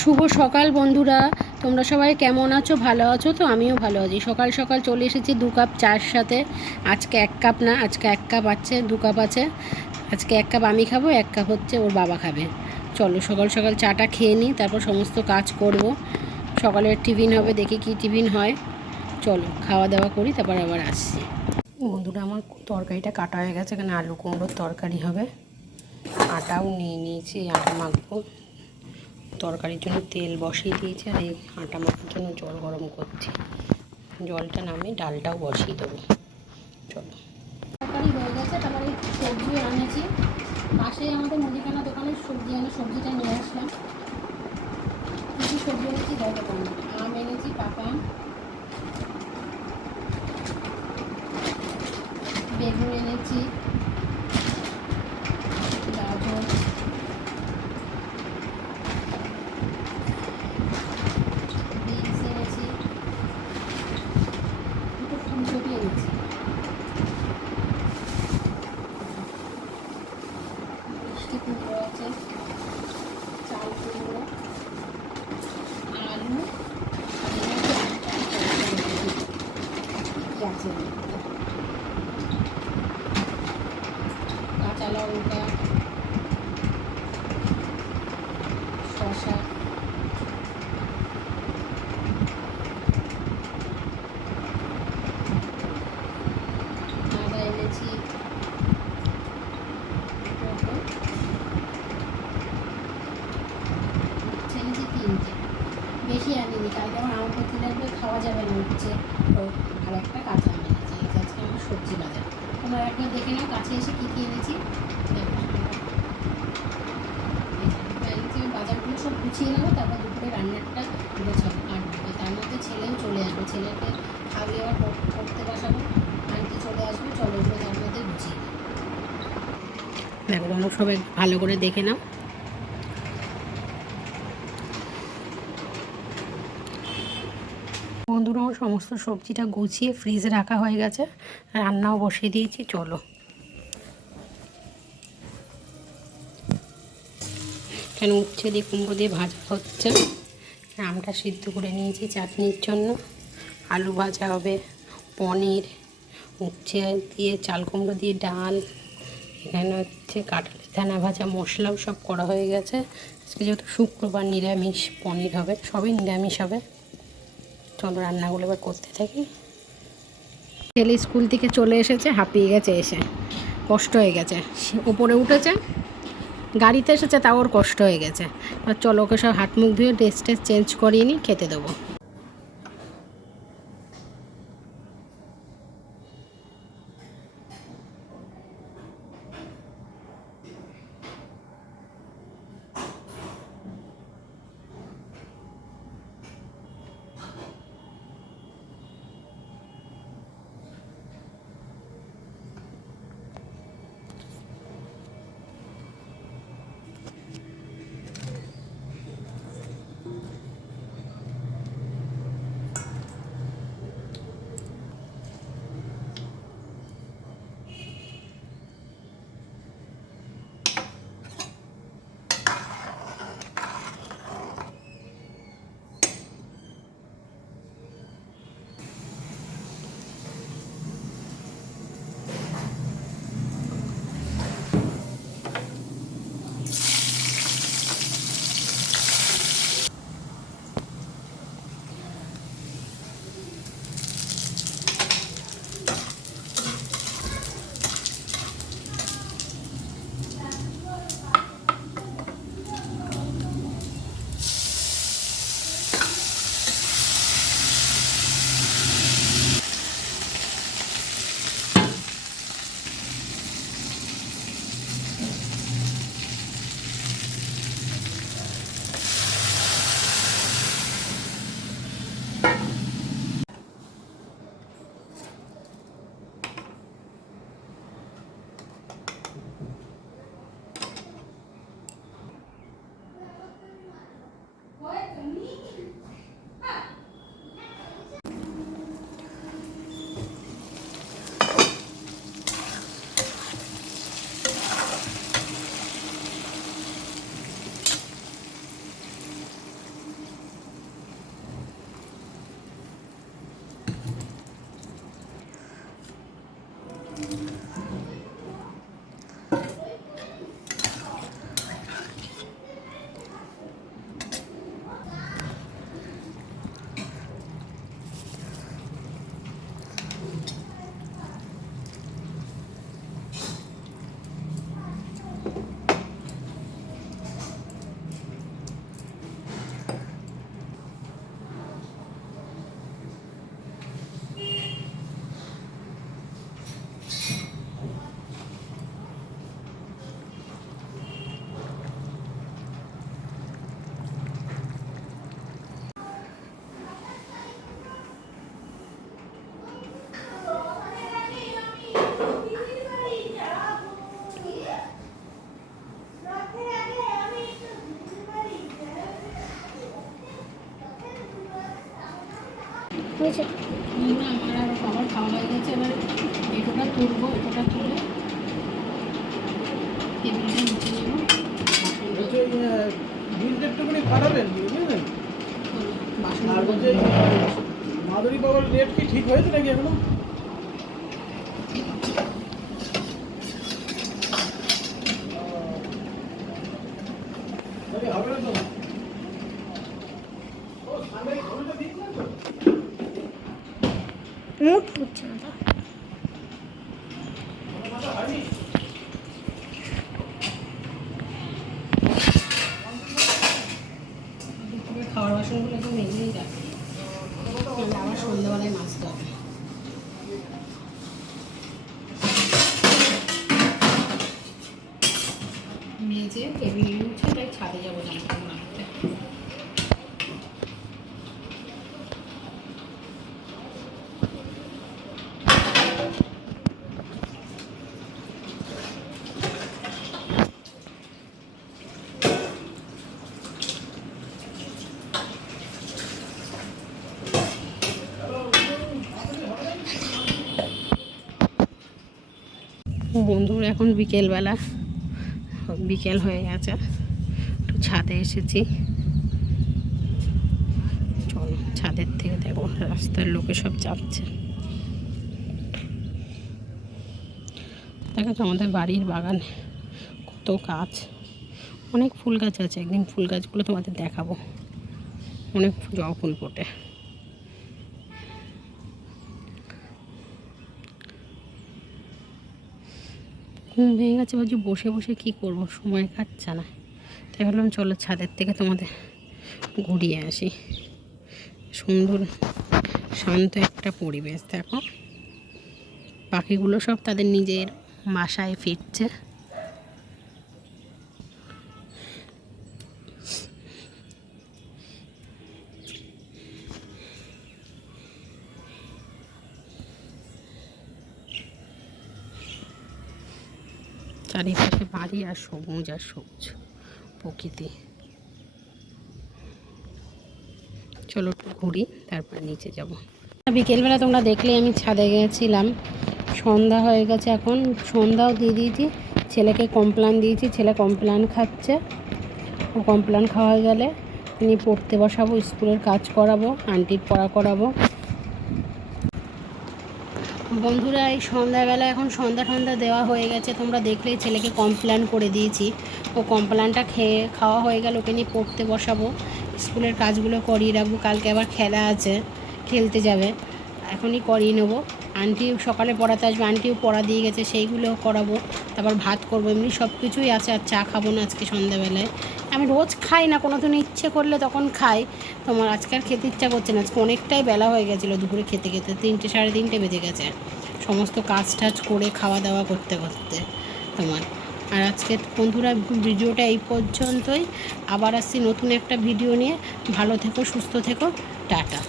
শুভ সকাল বন্ধুরা। তোমরা সবাই কেমন আছো? ভালো আছো তো? আমিও ভালো আছি। সকাল সকাল চলে এসেছি দু কাপ চার সাথে। আজকে এক কাপ না, আজকে এক কাপ আছে, দু কাপ আছে। আজকে এক কাপ আমি খাব, এক কাপ হচ্ছে ওর বাবা খাবে। চলো সকাল সকাল চাটা খেয়ে নিই, তারপর সমস্ত কাজ করব। সকালের টিফিন হবে, দেখি কি টিফিন হয়। চলো খাওয়া দাওয়া করি, তারপর আবার আসছি। বন্ধুরা, আমার তরকারিটা কাটা হয়ে গেছে, এখানে আলু কুমড়োর তরকারি হবে। আটাও নিয়ে নিয়েছি, আটা মাখবো। তরকারির জন্য তেল বসিয়ে দিয়েছি আর এই আটা মাখার জন্য জল গরম করছি। জলটা নামে ডালটাও বসিয়ে দেবো। চলো। তরকারি হয়ে গেছে, তারপরে সবজিও আনেছি পাশেই আমাদের মুদিখানা দোকানের সবজি আনে সবজিটা নিয়ে আসলাম। কী কী সবজি এনেছি দেখো আম এনেছি পাকা আম বেগুন এনেছি মিষ্টি কুমড়ো আছে চাল কুমড়ো আলু মধ্যে? কাঁচা লঙ্কা শসা আদা এনেছি তারপর উচ্ছে এনেছি তিনটে বেশি আনিনি কালকে আমার আম করতে লাগবে খাওয়া যাবে না উচ্ছে তো আর একটা কাঁচা আম এনেছি। এই আজকে আমার সবজি বাজার। তোমরা একবার দেখে নাও, কাছে এসে কী কী এনেছি। বাজারগুলো সব গুছিয়ে নেব, তারপর দুপুরে রান্নাটা গোছাবো কাটবো তার মধ্যে ছেলেও চলে আসবে। ছেলেকে খাওয়িয়ে আবার পড়- পড়তে বসাবো। আন্টি চলে আসবে, চলো এগুলো তার মধ্যে গুছিয়ে। দেখো, তোমরা সবাই ভালো করে দেখে নাও। বন্ধুরা আমার সমস্ত সবজিটা গুছিয়ে ফ্রিজে রাখা হয়ে গেছে। রান্নাও বসিয়ে দিয়েছি, চলো। এখানে উচ্ছে দিয়ে, কুমড়ো দিয়ে ভাজা হচ্ছে। আমটা সিদ্ধ করে নিয়েছি চাটনির জন্য। আলু ভাজা হবে, পনির, উচ্ছে দিয়ে, চাল কুমড়ো দিয়ে ডাল। এখানে হচ্ছে কাঁঠালের দানা ভাজা, মশলাও সব করা হয়ে গেছে। আজকে যেহেতু শুক্রবার নিরামিষ, পনির হবে, সবই নিরামিষ হবে। চলো রান্নাগুলো এবার করতে থাকি। ছেলে স্কুল থেকে চলে এসেছে, হাঁপিয়ে গেছে এসে। কষ্ট হয়ে গেছে। উপরে উঠেছে, গাড়িতে এসেছে, তাও ওর কষ্ট হয়ে গেছে। আর চলো ওকে সব হাত মুখ ধুয়ে ড্রেস ট্রেস চেঞ্জ করিয়ে নিই, খেতে দেবো। হয়েছে। আমার আর খাবার খাওয়া হয়ে গেছে এবার এটোটা তুলবো এটোটা তুলে টেবিলটা নিচে নেব। বিলটা একটুখানি পাঠাবেন বুঝলেন? বাসন আর বলছে মাধুরী বাবার রেট কি ঠিক হয়েছে নাকি এখনও আরে হবে না তো ও সামনে খবরটা দিয়েছিলেন তো মুখ পুচ্ছে না খাওয়ার বাসনগুলো মেজেই রাখি। নাহলে আবার সন্ধ্যাবেলায় মাছতে হবে মেজে টেবিল মুছে তাই ছাদে যাব জামা বন্ধুর এখন বিকেলবেলা। বিকেল হয়ে গেছে। একটু ছাদে এসেছি। চলো, ছাদের থেকে দেখো রাস্তার লোকে সব যাচ্ছে দেখো আমাদের বাড়ির বাগানে। কত গাছ। অনেক ফুল গাছ আছে। একদিন ফুল গাছগুলো তোমাদের দেখাবো। অনেক জবা ফুল ফোটে। ঘুম ভেঙে গেছে বলছি বসে বসে কি করব? সময় কাটছে না। তাই বললাম চলো ছাদের থেকে তোমাদের ঘুরিয়ে আসি। সুন্দর শান্ত একটা পরিবেশ, দেখো। পাখিগুলো সব তাদের নিজের বাসায় ফিরছে। চারিপাশে বাড়ি আর সবুজ আর সবুজ প্রকৃতি। চলো একটু ঘুরি, তারপর নিচে যাব। বিকেলবেলা তোমরা দেখলে আমি ছাদে গেছিলাম। সন্ধ্যা হয়ে গেছে এখন। সন্ধ্যাও দিয়ে দিয়েছি। ছেলেকে কমপ্লান দিয়েছি। ছেলে কমপ্লান খাচ্ছে। ও কমপ্লান খাওয়া গেলে তিনি পড়তে বসাবো, স্কুলের কাজ করাবো, আন্টির পড়া করাবো। বন্ধুরা, এই সন্ধ্যাবেলা এখন সন্ধ্যা সন্ধ্যা দেওয়া হয়ে গেছে। তোমরা দেখলেই ছেলেকে কমপ্লেন করে দিয়েছি। ও কমপ্লেনটা খেয়ে খাওয়া হয়ে গেল, ওকে নিয়ে পড়তে বসাবো। স্কুলের কাজগুলো করিয়ে রাখব, কালকে আবার খেলা আছে, খেলতে যাবে। এখনই করিয়ে নেব। আন্টি সকালে পড়াতে আসবে, আন্টিও পড়া দিয়ে গেছে সেইগুলোও করাবো। তারপর ভাত করব, এমনি সব কিছুই আছে, আর চা খাব না আজকে সন্ধ্যাবেলায়। আমি রোজ খাই না কোনো দিন ইচ্ছে করলে তখন খাই। তোমার আজকে আর খেতে ইচ্ছা করছে না, আজকে অনেকটাই বেলা হয়ে গেছিল দুপুরে খেতে খেতে, তিনটে সাড়ে তিনটে বেজে গেছে। সমস্ত কাজ টাজ করে খাওয়া দাওয়া করতে করতে তোমার। আর আজকে বন্ধুরা, ভিডিওটা এই পর্যন্তই। আবার আসছি নতুন একটা ভিডিও নিয়ে। ভালো থেকো, সুস্থ থেকো, টাটা।